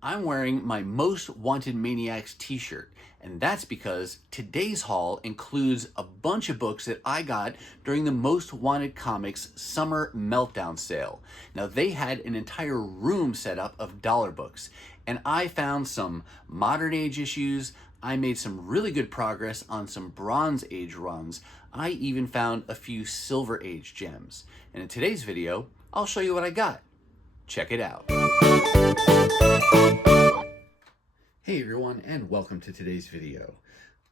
I'm wearing my Most Wanted Maniacs t-shirt, and that's because today's haul includes a bunch of books that I got during the Most Wanted Comics Summer Meltdown sale. Now, they had an entire room set up of dollar books, and I found some modern age issues. I made some really good progress on some Bronze Age runs. I even found a few Silver Age gems. And in today's video, I'll show you what I got. Check it out. Hey everyone, and welcome to today's video.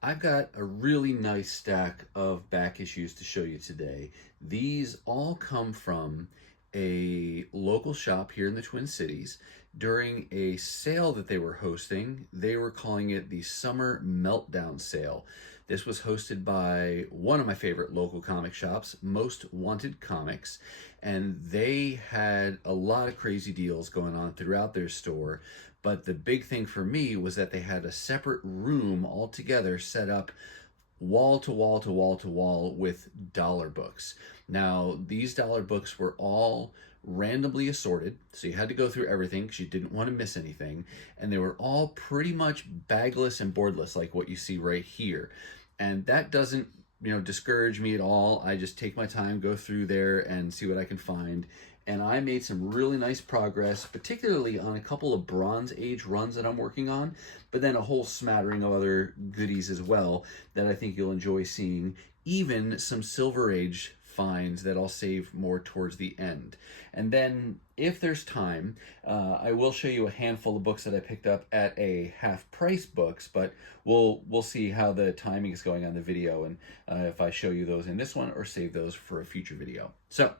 I've got a really nice stack of back issues to show you today. These all come from a local shop here in the Twin Cities. During a sale that they were hosting, they were calling it the Summer Meltdown Sale. This was hosted by one of my favorite local comic shops, Most Wanted Comics, and they had a lot of crazy deals going on throughout their store. But the big thing for me was that they had a separate room altogether set up wall to wall to wall to wall with dollar books. Now, these dollar books were all randomly assorted, so you had to go through everything because you didn't want to miss anything, and they were all pretty much bagless and boardless like what you see right here. And that doesn't discourage me at all. I just take my time, go through there and see what I can find. And I made some really nice progress, particularly on a couple of Bronze Age runs that I'm working on, but then a whole smattering of other goodies as well that I think you'll enjoy seeing, even some Silver Age finds that I'll save more towards the end. And then if there's time, I will show you a handful of books that I picked up at a half-price books, but we'll see how the timing is going on the video and if I show you those in this one or save those for a future video. So,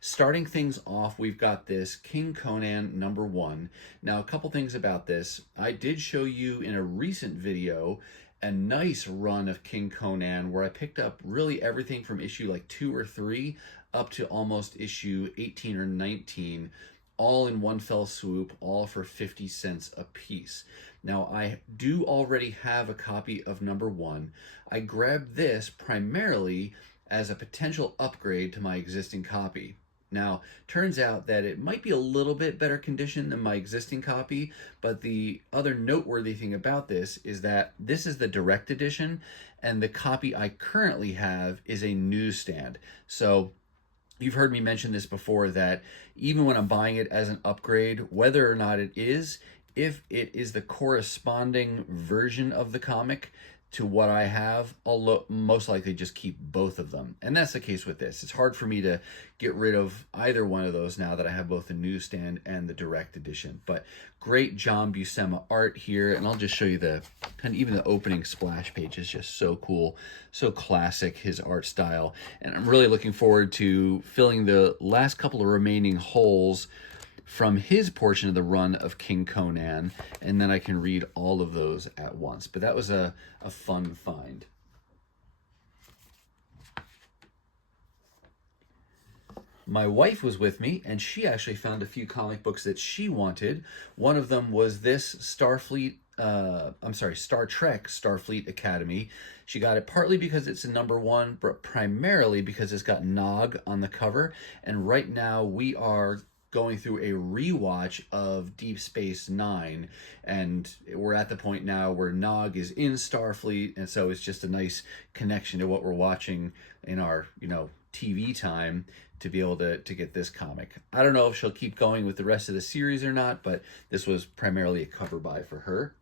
starting things off, we've got this King Conan #1. Now, a couple things about this. I did show you in a recent video a nice run of King Conan where I picked up really everything from issue like 2 or 3 up to almost issue 18 or 19, all in one fell swoop, all for 50 cents a piece. Now, I do already have a copy of #1. I grabbed this primarily as a potential upgrade to my existing copy. Now, turns out that it might be a little bit better condition than my existing copy, but the other noteworthy thing about this is that this is the direct edition, and the copy I currently have is a newsstand. So you've heard me mention this before, that even when I'm buying it as an upgrade, whether or not it is, if it is the corresponding version of the comic to what I have, I'll most likely just keep both of them. And that's the case with this. It's hard for me to get rid of either one of those now that I have both the newsstand and the direct edition. But great John Buscema art here, and I'll just show you even the opening splash page is just so cool, so classic, his art style. And I'm really looking forward to filling the last couple of remaining holes from his portion of the run of King Conan, and then I can read all of those at once. But that was a fun find. My wife was with me, and she actually found a few comic books that she wanted. One of them was this Star Trek Starfleet Academy. She got it partly because it's a #1, but primarily because it's got Nog on the cover. And right now we are going through a rewatch of Deep Space Nine, and we're at the point now where Nog is in Starfleet, and so it's just a nice connection to what we're watching in our TV time to be able to get this comic. I don't know if she'll keep going with the rest of the series or not, but this was primarily a cover buy for her.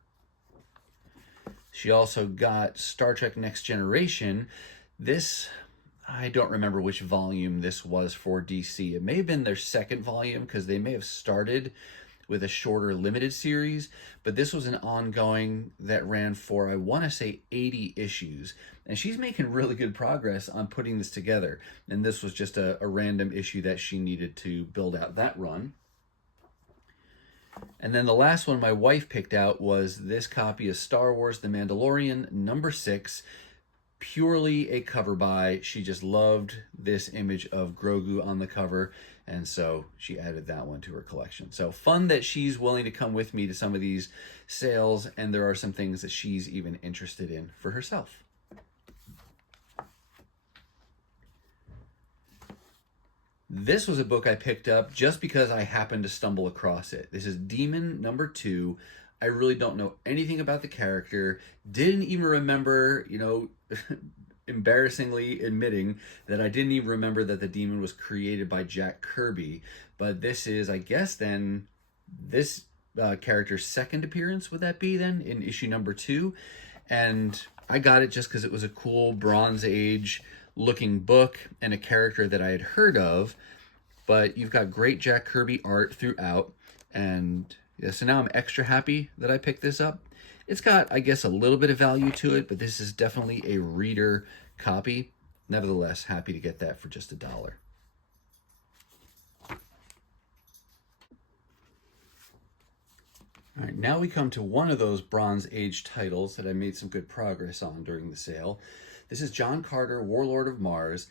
She also got Star Trek Next Generation. This, I don't remember which volume this was for DC. It may have been their second volume because they may have started with a shorter limited series, but this was an ongoing that ran for, I want to say, 80 issues. And she's making really good progress on putting this together. And this was just a random issue that she needed to build out that run. And then the last one my wife picked out was this copy of Star Wars The Mandalorian #6. Purely a cover buy. She just loved this image of Grogu on the cover, and so she added that one to her collection. So fun that she's willing to come with me to some of these sales, and there are some things that she's even interested in for herself. This was a book I picked up just because I happened to stumble across it. This is Demon #2. I really don't know anything about the character. Didn't even remember, embarrassingly admitting that I didn't even remember that the demon was created by Jack Kirby. But this is, I guess, then this character's second appearance, would that be then, in issue #2? And I got it just because it was a cool Bronze Age looking book and a character that I had heard of. But you've got great Jack Kirby art throughout, and yeah, so now I'm extra happy that I picked this up. It's got, I guess, a little bit of value to it, but this is definitely a reader copy. Nevertheless, happy to get that for just $1. All right, now we come to one of those Bronze Age titles that I made some good progress on during the sale. This is John Carter, Warlord of Mars.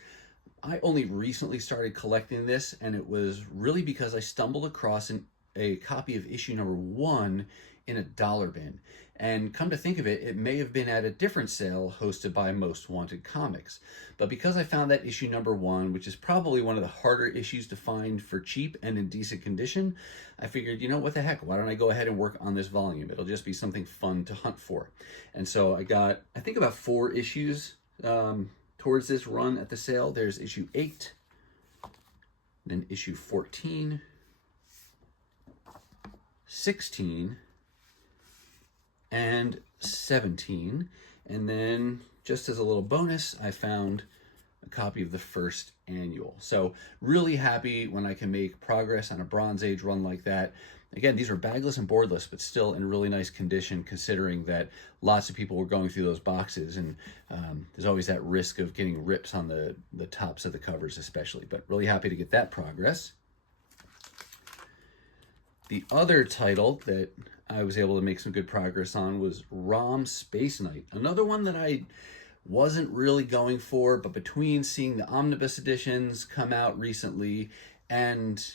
I only recently started collecting this, and it was really because I stumbled across a copy of issue #1 in a dollar bin. And come to think of it, it may have been at a different sale hosted by Most Wanted Comics. But because I found that issue #1, which is probably one of the harder issues to find for cheap and in decent condition, I figured, what the heck, why don't I go ahead and work on this volume? It'll just be something fun to hunt for. And so I got, I think, about 4 issues towards this run at the sale. There's issue 8, then issue 14, 16, and 17. And then, just as a little bonus, I found a copy of the first annual. So really happy when I can make progress on a Bronze Age run like that. Again, these were bagless and boardless, but still in really nice condition, considering that lots of people were going through those boxes, and there's always that risk of getting rips on the tops of the covers especially, but really happy to get that progress. The other title that I was able to make some good progress on was ROM Spaceknight, another one that I wasn't really going for, but between seeing the omnibus editions come out recently and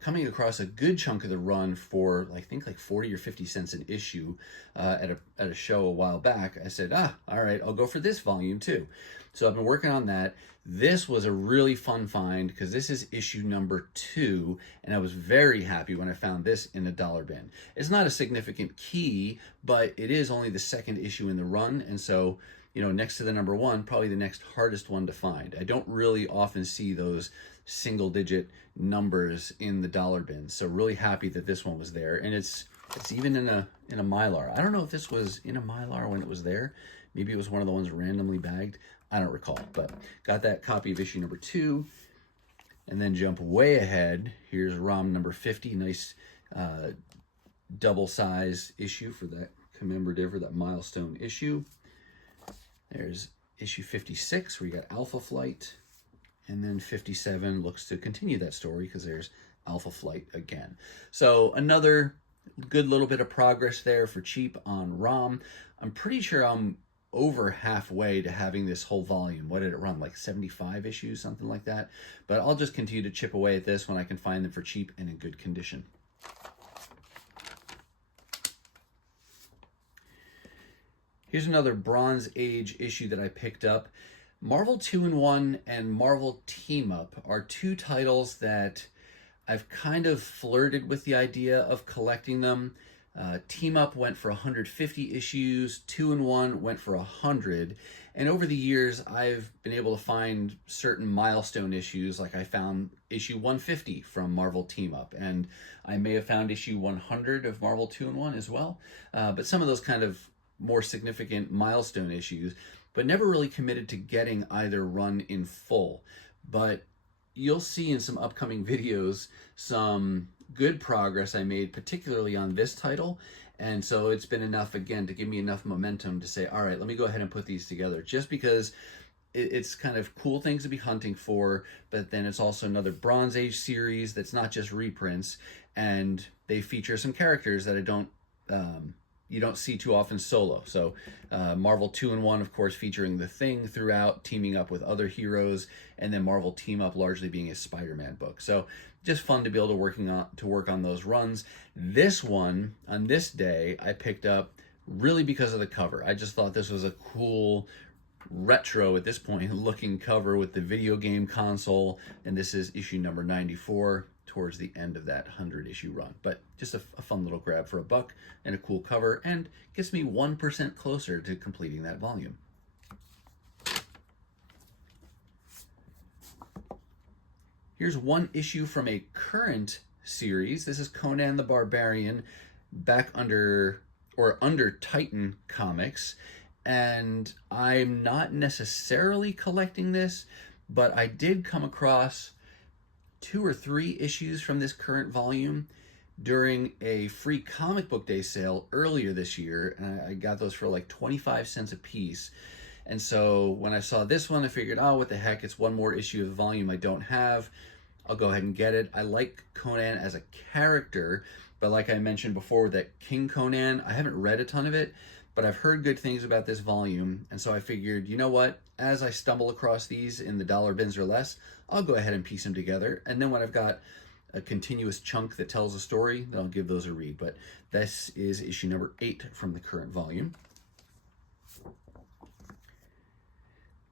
coming across a good chunk of the run for, I think, like 40 or 50 cents an issue at a show a while back, I said, all right, I'll go for this volume too. So I've been working on that. This was a really fun find because this is issue #2, and I was very happy when I found this in a dollar bin. It's not a significant key, but it is only the second issue in the run, and so, next to the #1, probably the next hardest one to find. I don't really often see those single-digit numbers in the dollar bin, so really happy that this one was there, and it's even in a Mylar. I don't know if this was in a Mylar when it was there. Maybe it was one of the ones randomly bagged. I don't recall, but got that copy of issue #2, and then jump way ahead. Here's ROM #50, nice double size issue for that commemorative or that milestone issue. There's issue 56 where you got Alpha Flight, and then 57 looks to continue that story because there's Alpha Flight again. So another good little bit of progress there for cheap on ROM. I'm pretty sure I'm over halfway to having this whole volume. What did it run, like 75 issues, something like that? But I'll just continue to chip away at this when I can find them for cheap and in good condition. Here's another Bronze Age issue that I picked up. Marvel 2-in-1 and Marvel Team Up are 2 titles that I've kind of flirted with the idea of collecting them. Team Up went for 150 issues, 2-in-1 went for 100, and over the years I've been able to find certain milestone issues, like I found issue 150 from Marvel Team Up, and I may have found issue 100 of Marvel 2-in-1 as well, but some of those kind of more significant milestone issues, but never really committed to getting either run in full. But you'll see in some upcoming videos some good progress I made, particularly on this title, and so it's been enough, again, to give me enough momentum to say, all right, let me go ahead and put these together, just because it's kind of cool things to be hunting for, but then it's also another Bronze Age series that's not just reprints, and they feature some characters that you don't see too often solo. So Marvel 2-in-1, of course, featuring the Thing throughout, teaming up with other heroes, and then Marvel Team Up largely being a Spider-Man book. So just fun to be able to work on those runs. This one, on this day, I picked up really because of the cover. I just thought this was a cool retro at this point looking cover with the video game console, and this is issue number 94 towards the end of that 100 issue run. But just a fun little grab for $1 and a cool cover, and gets me 1% closer to completing that volume. Here's one issue from a current series. This is Conan the Barbarian, back under Titan Comics, and I'm not necessarily collecting this, but I did come across 2 or 3 issues from this current volume during a free comic book day sale earlier this year, and I got those for like 25 cents a piece. And so when I saw this one, I figured, oh, what the heck, it's one more issue of the volume I don't have. I'll go ahead and get it. I like Conan as a character, but like I mentioned before with that King Conan, I haven't read a ton of it, but I've heard good things about this volume, and so I figured, you know what, as I stumble across these in the dollar bins or less, I'll go ahead and piece them together, and then when I've got a continuous chunk that tells a story, then I'll give those a read. But this is issue number 8 from the current volume.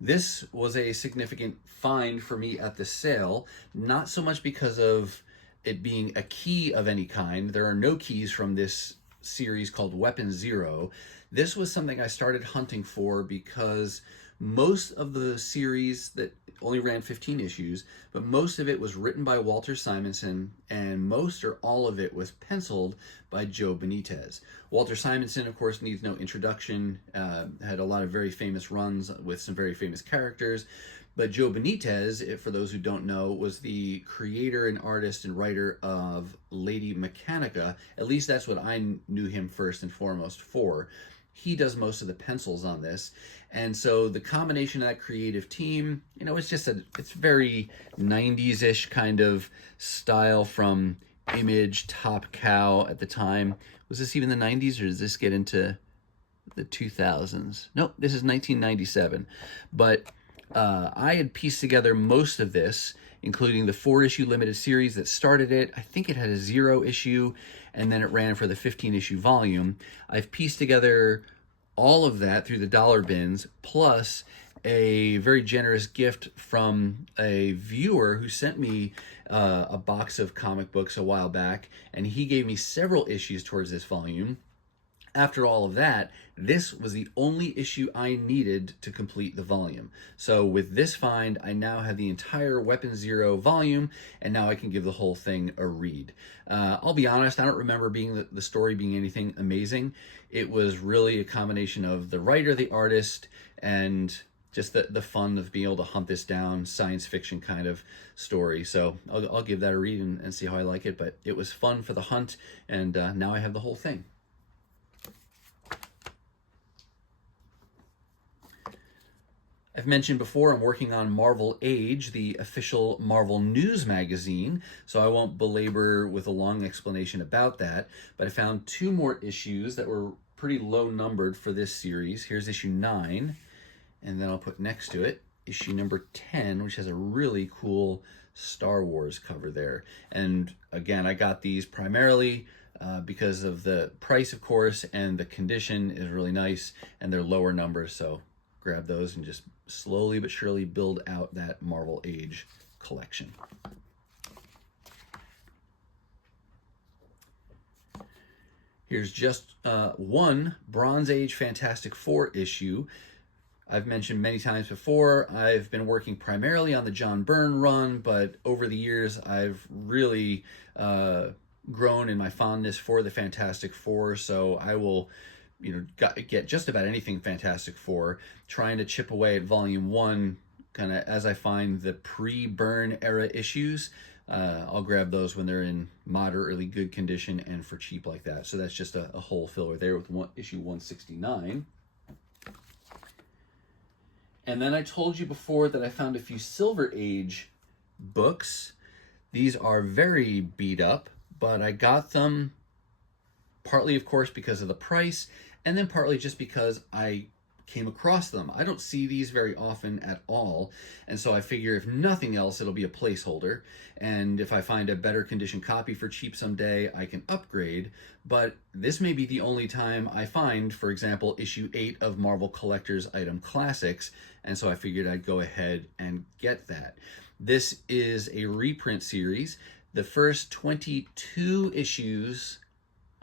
This was a significant find for me at the sale, not so much because of it being a key of any kind. There are no keys from this series called Weapon Zero. This was something I started hunting for because most of the series that only ran 15 issues, but most of it was written by Walter Simonson, and most or all of it was penciled by Joe Benitez. Walter Simonson, of course, needs no introduction, had a lot of very famous runs with some very famous characters, but Joe Benitez, for those who don't know, was the creator and artist and writer of Lady Mechanica. At least that's what I knew him first and foremost for. He does most of the pencils on this. And so the combination of that creative team, you know, it's very 90s-ish kind of style from Image, Top Cow at the time. Was this even the 90s, or does this get into the 2000s? Nope, this is 1997. But I had pieced together most of this, including the 4-issue limited series that started it. I think it had a 0 issue, and then it ran for the 15-issue volume. I've pieced together all of that through the dollar bins, plus a very generous gift from a viewer who sent me a box of comic books a while back, and he gave me several issues towards this volume. After all of that, this was the only issue I needed to complete the volume. So with this find, I now have the entire Weapon Zero volume, and now I can give the whole thing a read. I'll be honest, I don't remember the story being anything amazing. It was really a combination of the writer, the artist, and just the fun of being able to hunt this down, science fiction kind of story. So I'll give that a read and see how I like it, but it was fun for the hunt, and now I have the whole thing. I've mentioned before I'm working on Marvel Age, the official Marvel news magazine, so I won't belabor with a long explanation about that, but I found 2 more issues that were pretty low numbered for this series. Here's issue 9, and then I'll put next to it issue number 10, which has a really cool Star Wars cover there. And again, I got these primarily because of the price, of course, and the condition is really nice, and they're lower numbers, so grab those and just slowly but surely build out that Marvel Age collection. Here's just one Bronze Age Fantastic Four issue. I've mentioned many times before, I've been working primarily on the John Byrne run, but over the years I've really grown in my fondness for the Fantastic Four, so I will get just about anything Fantastic Four, trying to chip away at volume 1 kind of as I find the pre-Byrne era issues. I'll grab those when they're in moderately good condition and for cheap like that. So that's just a hole filler there with issue 169. And then I told you before that I found a few Silver Age books. These are very beat up, but I got them partly, of course, because of the price, and then partly just because I came across them. I don't see these very often at all, and so I figure if nothing else, it'll be a placeholder, and if I find a better condition copy for cheap someday, I can upgrade. But this may be the only time I find, for example, issue 8 of Marvel Collector's Item Classics, and so I figured I'd go ahead and get that. This is a reprint series. The first 22 issues,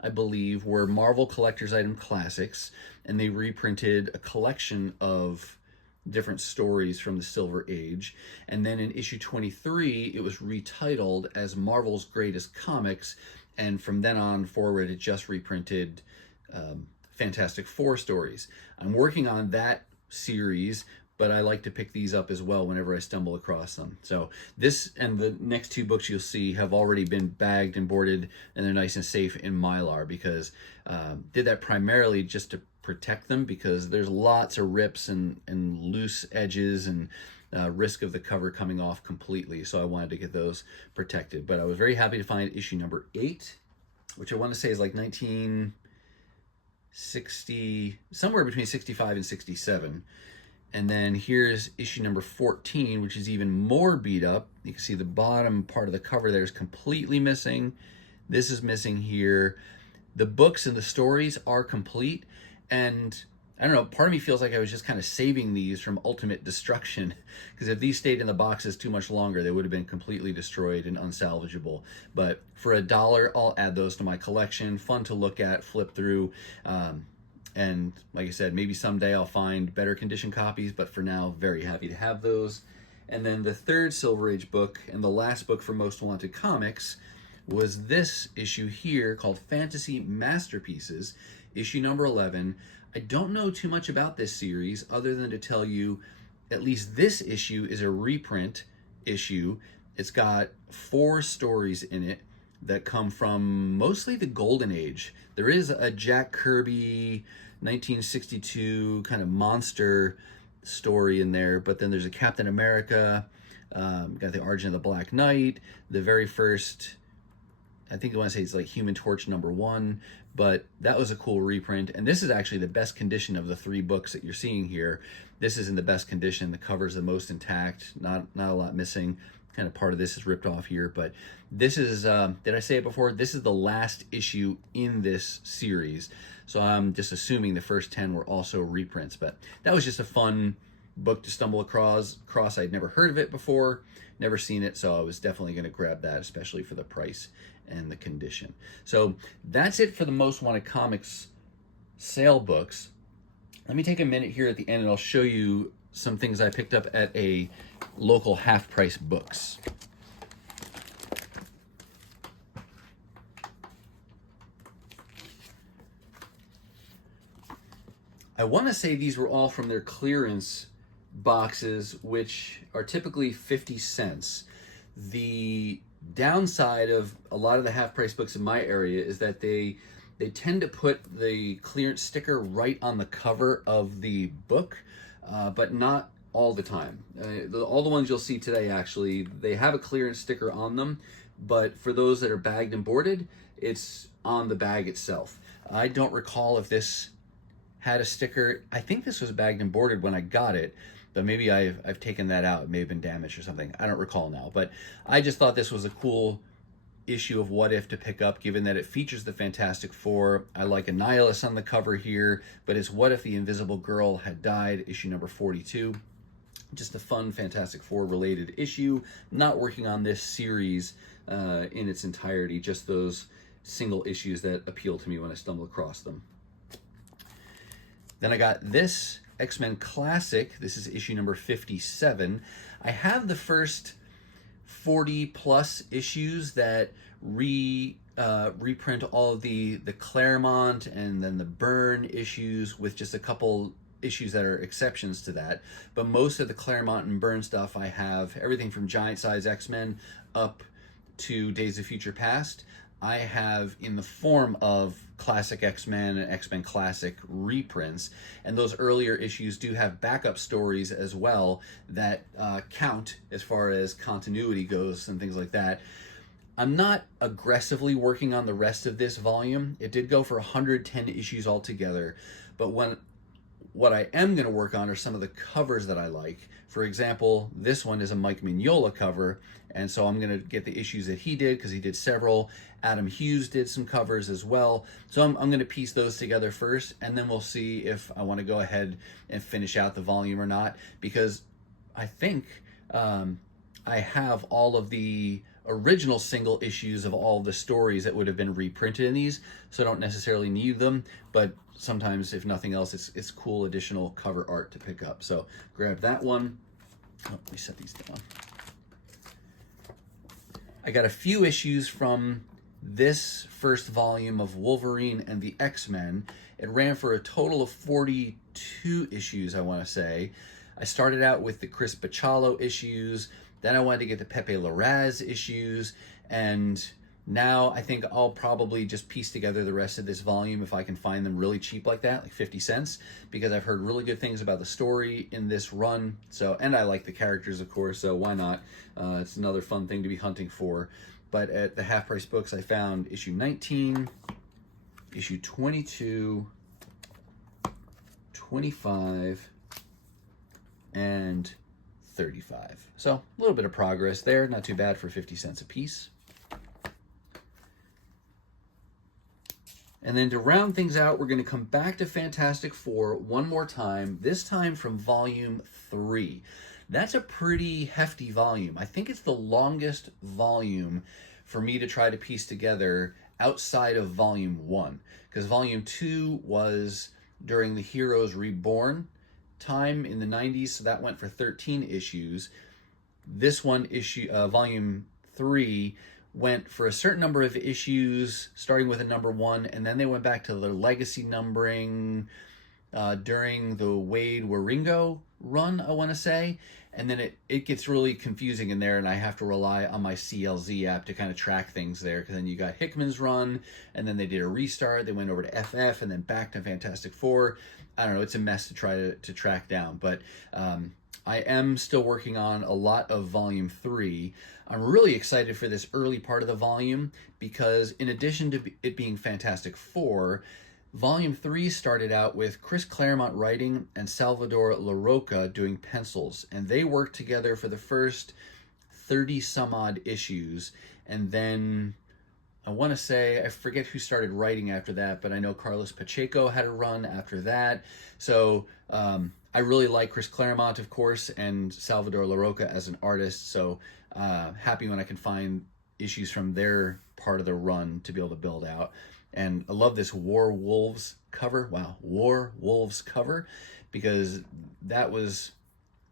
I believe, were Marvel Collector's Item Classics, and they reprinted a collection of different stories from the Silver Age. And then in issue 23, it was retitled as Marvel's Greatest Comics, and from then on forward, it just reprinted Fantastic Four stories. I'm working on that series, but I like to pick these up as well whenever I stumble across them. So this and the next 2 books you'll see have already been bagged and boarded, and they're nice and safe in Mylar, because did that primarily just to protect them, because there's lots of rips and loose edges and risk of the cover coming off completely. So I wanted to get those protected. But I was very happy to find issue number 8, which I want to say is like 1960, somewhere between 65 and 67. And then here's issue number 14, which is even more beat up. You can see the bottom part of the cover there is completely missing. This is missing here. The books and the stories are complete. And I don't know, part of me feels like I was just kind of saving these from ultimate destruction, because if these stayed in the boxes too much longer, they would have been completely destroyed and unsalvageable. But for $1, I'll add those to my collection. Fun to look at, flip through. And like I said, maybe someday I'll find better condition copies, but for now, very happy to have those. And then the third Silver Age book, and the last book for Most Wanted Comics, was this issue here called Fantasy Masterpieces, issue number 11. I don't know too much about this series other than to tell you at least this issue is a reprint issue. It's got 4 stories in it that come from mostly the Golden Age. There is a Jack Kirby 1962 kind of monster story in there, but then there's a Captain America, got the Origin of the Black Knight, the very first, I think I want to say it's like Human Torch #1, but that was a cool reprint. And this is actually the best condition of the 3 books that you're seeing here. This is in the best condition. The cover's the most intact, not a lot missing. Kind of part of this is ripped off here, but this is, did I say it before? This is the last issue in this series. So I'm just assuming the first 10 were also reprints, but that was just a fun book to stumble across. I'd never heard of it before, never seen it, so I was definitely going to grab that, especially for the price and the condition. So that's it for the Most Wanted Comics sale books. Let me take a minute here at the end and I'll show you some things I picked up at a local half-price books. I want to say these were all from their clearance boxes, which are typically 50 cents. The downside of a lot of the half-price books in my area is that they tend to put the clearance sticker right on the cover of the book, but not all the time. All the ones you'll see today, actually, they have a clearance sticker on them, but for those that are bagged and boarded, it's on the bag itself. I don't recall if this had a sticker. I think this was bagged and boarded when I got it, but maybe I've taken that out. It may have been damaged or something. I don't recall now, but I just thought this was a cool issue of What If to pick up, given that it features the Fantastic Four. I like Annihilus on the cover here, but it's What If the Invisible Girl Had Died, issue number 42. Just a fun Fantastic Four related issue. Not working on this series in its entirety, just those single issues that appeal to me when I stumble across them. Then I got this X-Men Classic. This is issue number 57. I have the first 40 plus issues that reprint all of the Claremont and then the Byrne issues, with just a couple issues that are exceptions to that. But most of the Claremont and Byrne stuff I have, everything from Giant Size X-Men up to Days of Future Past, I have in the form of Classic X-Men and X-Men Classic reprints. And those earlier issues do have backup stories as well that count as far as continuity goes and things like that. I'm not aggressively working on the rest of this volume. It did go for 110 issues altogether, but when what I am going to work on are some of the covers that I like. For example, this one is a Mike Mignola cover, and so I'm going to get the issues that he did, because he did several. Adam Hughes did some covers as well. So I'm going to piece those together first, and then we'll see if I want to go ahead and finish out the volume or not, because I think I have all of the original single issues of all the stories that would have been reprinted in these, so I don't necessarily need them, but sometimes, if nothing else, it's cool additional cover art to pick up. So grab that one. Oh, let me set these down. I got a few issues from this first volume of Wolverine and the X-Men. It ran for a total of 42 issues, I want to say. I started out with the Chris Bachalo issues, then I wanted to get the Pepe Larraz issues, and now I think I'll probably just piece together the rest of this volume if I can find them really cheap like that, like 50 cents, because I've heard really good things about the story in this run. So, and I like the characters, of course, so why not? It's another fun thing to be hunting for. But at the Half Price Books, I found issue 19, issue 22, 25, and 35. So a little bit of progress there, not too bad for 50 cents a piece. And then to round things out, we're going to come back to Fantastic Four one more time, this time from volume 3. That's a pretty hefty volume. I think it's the longest volume for me to try to piece together outside of volume 1, because volume 2 was during the Heroes Reborn time in the 90s, so that went for 13 issues. This one, volume 3, went for a certain number of issues, starting with a number 1, and then they went back to their legacy numbering during the Wade Waringo run, I want to say. And then it gets really confusing in there, and I have to rely on my CLZ app to kind of track things there, because then you got Hickman's run, and then they did a restart, they went over to FF, and then back to Fantastic Four. I don't know, it's a mess to try to track down, but I am still working on a lot of volume 3. I'm really excited for this early part of the volume, because in addition to it being Fantastic Four, volume 3 started out with Chris Claremont writing and Salvador Larroca doing pencils, and they worked together for the first 30 some odd issues, and then I want to say, I forget who started writing after that, but I know Carlos Pacheco had a run after that. So I really like Chris Claremont, of course, and Salvador Larroca as an artist, so happy when I can find issues from their part of the run to be able to build out. And I love this War Wolves cover. Wow, War Wolves cover, because that was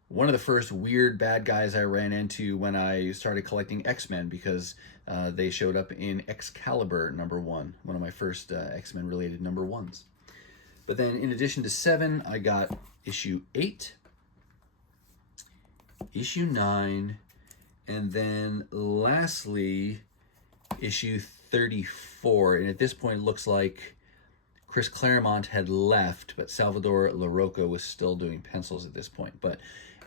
one of the first weird bad guys I ran into when I started collecting X-Men, because they showed up in Excalibur #1, one of my first X-Men related #1s. But then in addition to 7, I got issue 8, issue 9, and then lastly, issue 34. And at this point, it looks like Chris Claremont had left, but Salvador Larroca was still doing pencils at this point. But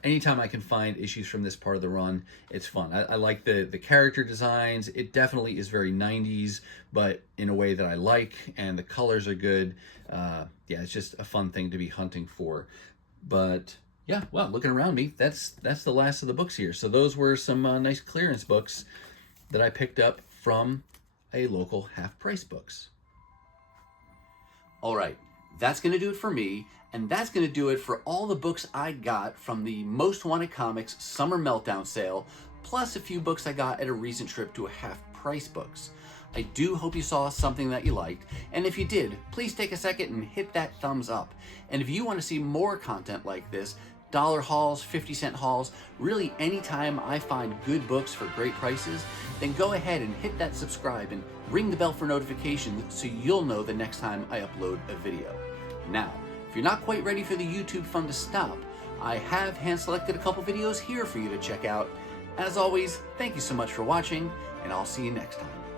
anytime I can find issues from this part of the run, it's fun. I like the character designs. It definitely is very 90s, but in a way that I like, and the colors are good. Yeah, it's just a fun thing to be hunting for. But yeah, well, looking around me, that's the last of the books here. So those were some nice clearance books that I picked up from a local Half Price Books. All right, that's going to do it for me, and that's going to do it for all the books I got from the Most Wanted Comics Summer Meltdown sale, plus a few books I got at a recent trip to a Half Price Books. I do hope you saw something that you liked, and if you did, please take a second and hit that thumbs up. And if you want to see more content like this, dollar hauls, 50-cent hauls, really anytime I find good books for great prices, then go ahead and hit that subscribe and ring the bell for notifications so you'll know the next time I upload a video. Now, if you're not quite ready for the YouTube fun to stop, I have hand-selected a couple videos here for you to check out. As always, thank you so much for watching, and I'll see you next time.